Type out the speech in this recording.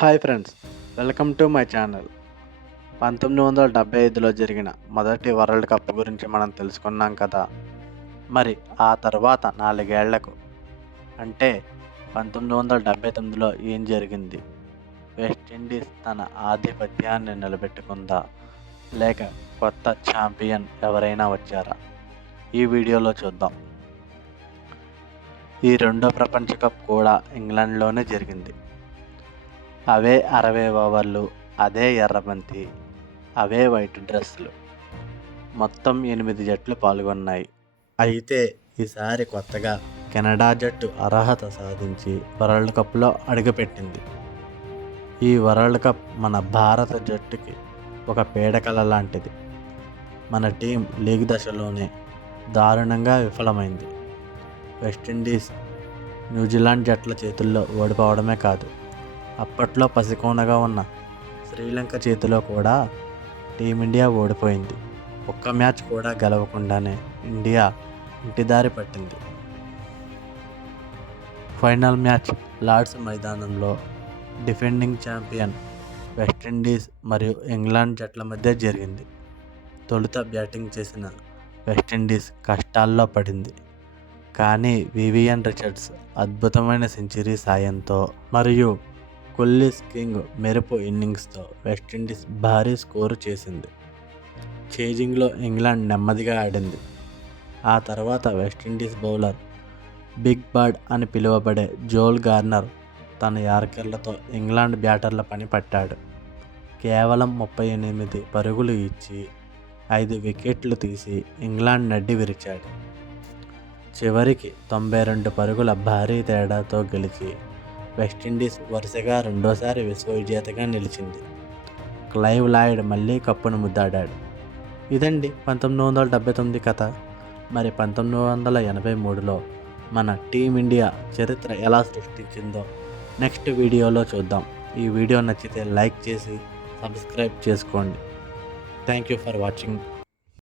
Hi friends, welcome to my channel. 1975లో జరిగిన మొదటి వరల్డ్ కప్ గురించి మనం తెలుసుకున్నాం కదా. మరి ఆ తర్వాత 4 ఏళ్లకు అంటే 1979లో ఏం జరిగింది? వెస్టిండీస్ తన ఆధిపత్యాన్ని నిలబెట్టుకుందా, లేక కొత్త ఛాంపియన్ ఎవరైనా వచ్చారా? ఈ వీడియోలో చూద్దాం. ఈ రెండో ప్రపంచ కప్ కూడా ఇంగ్లాండ్లోనే జరిగింది. అవే 60 ఓవర్లు, అదే ఎర్రబంతి, అవే వైట్ డ్రెస్సులు. మొత్తం 8 జట్లు పాల్గొన్నాయి. అయితే ఈసారి కొత్తగా కెనడా జట్టు అర్హత సాధించి వరల్డ్ కప్లో అడుగుపెట్టింది. ఈ వరల్డ్ కప్ మన భారత జట్టుకి ఒక పీడకల లాంటిది. మన టీం లీగ్ దశలోనే దారుణంగా విఫలమైంది. వెస్టిండీస్, న్యూజిలాండ్ జట్ల చేతుల్లో ఓడిపోవడమే కాదు, అప్పట్లో పసికోనగా ఉన్న శ్రీలంక చేతిలో కూడా టీమిండియా ఓడిపోయింది. ఒక్క మ్యాచ్ కూడా గెలవకుండానే ఇండియా ఇంటిదారి పట్టింది. ఫైనల్ మ్యాచ్ లార్డ్స్ మైదానంలో డిఫెండింగ్ ఛాంపియన్ వెస్టిండీస్ మరియు ఇంగ్లాండ్ జట్ల మధ్య జరిగింది. తొలుత బ్యాటింగ్ చేసిన వెస్టిండీస్ కష్టాల్లో పడింది. కానీ వివియన్ రిచర్డ్స్ అద్భుతమైన సెంచరీ సాయంతో మరియు కొల్లిస్ కింగ్ మెరుపు ఇన్నింగ్స్తో వెస్టిండీస్ భారీ స్కోరు చేసింది. చేజింగ్లో ఇంగ్లాండ్ నెమ్మదిగా ఆడింది. ఆ తర్వాత వెస్టిండీస్ బౌలర్ బిగ్ బర్డ్ అని పిలువబడే జోల్ గార్నర్ తన యార్కర్లతో ఇంగ్లాండ్ బ్యాటర్ల పని పట్టాడు. కేవలం 38 పరుగులు ఇచ్చి 5 వికెట్లు తీసి ఇంగ్లాండ్ నడ్డి విరిచాడు. చివరికి 92 పరుగుల భారీ తేడాతో గెలిచి వెస్టిండీస్ వరుసగా రెండోసారి విశ్వ విజేతగా నిలిచింది. క్లైవ్ లాయిడ్ మళ్ళీ కప్పును ముద్దాడాడు. ఇదండి 1979 కథ. మరి 1983లో మన టీమిండియా చరిత్ర ఎలా సృష్టించిందో నెక్స్ట్ వీడియోలో చూద్దాం. ఈ వీడియో నచ్చితే లైక్ చేసి సబ్స్క్రైబ్ చేసుకోండి. Thank you for watching.